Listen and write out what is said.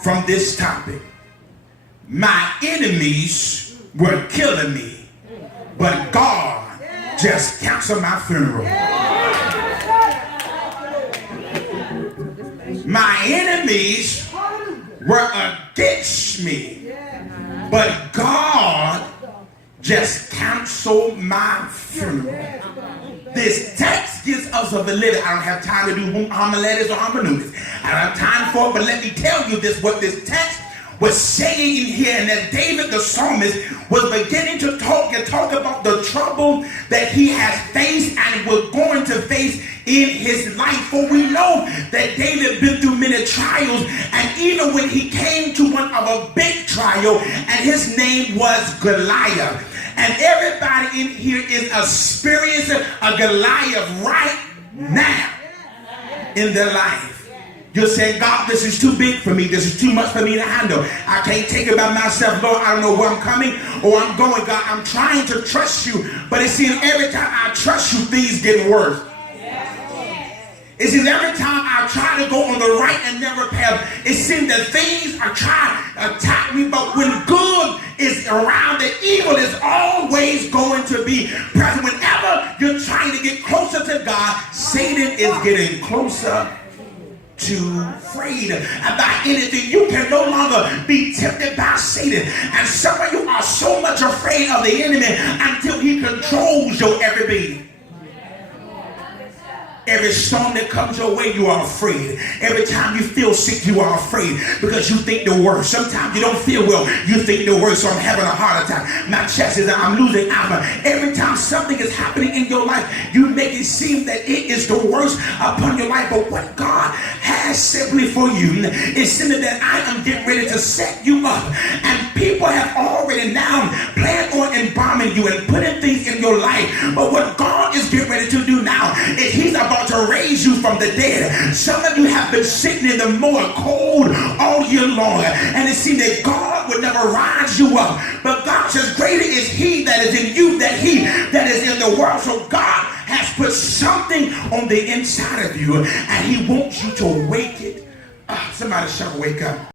From this topic, my enemies were killing me, but God just canceled my funeral. My enemies were against me, but God just canceled my funeral. This text gives us a validity. I don't have time to do homiletics or hermeneutics. I don't have time for it, but let me tell you this, what this text was saying in here, and that David the psalmist was beginning to talk about the trouble that he has faced and was going to face in his life. For we know that David been through many trials, and even when he came to one of a big trial, and his name was Goliath. And everybody in here is experiencing a Goliath right now in their life. You're saying, God, this is too big for me. This is too much for me to handle. I can't take it by myself. Lord, I don't know where I'm coming or I'm going. God, I'm trying to trust you. But it seems every time I trust you, things get worse. It seems every time I try to go on the right and narrow path, it seems that things are trying to attack me. But when good is around, the evil is always going to be present. Whenever you're trying to get closer to God, Satan is getting closer to afraid about anything. You can no longer be tempted by Satan. And some of you are so much afraid of the enemy until he controls your every being. Every storm that comes your way, you are afraid. Every time you feel sick, you are afraid because you think the worst. Sometimes you don't feel well, you think the worst. So I'm having a heart attack. My chest is out. I'm losing asthma. Every time something is happening in your life, you make it seem that it is the worst upon your life. But what God has simply for you is simply that I am getting ready to set you up. And people have already now planned on embalming you and putting things in your life. But what God is getting ready to do now is he's about to raise you from the dead. Some of you have been sitting in the mower cold all year long, and it seems that God would never rise you up. But God says, greater is he that is in you than he that is in the world. So God has put something on the inside of you, and he wants you to wake it up. Somebody shout, wake up.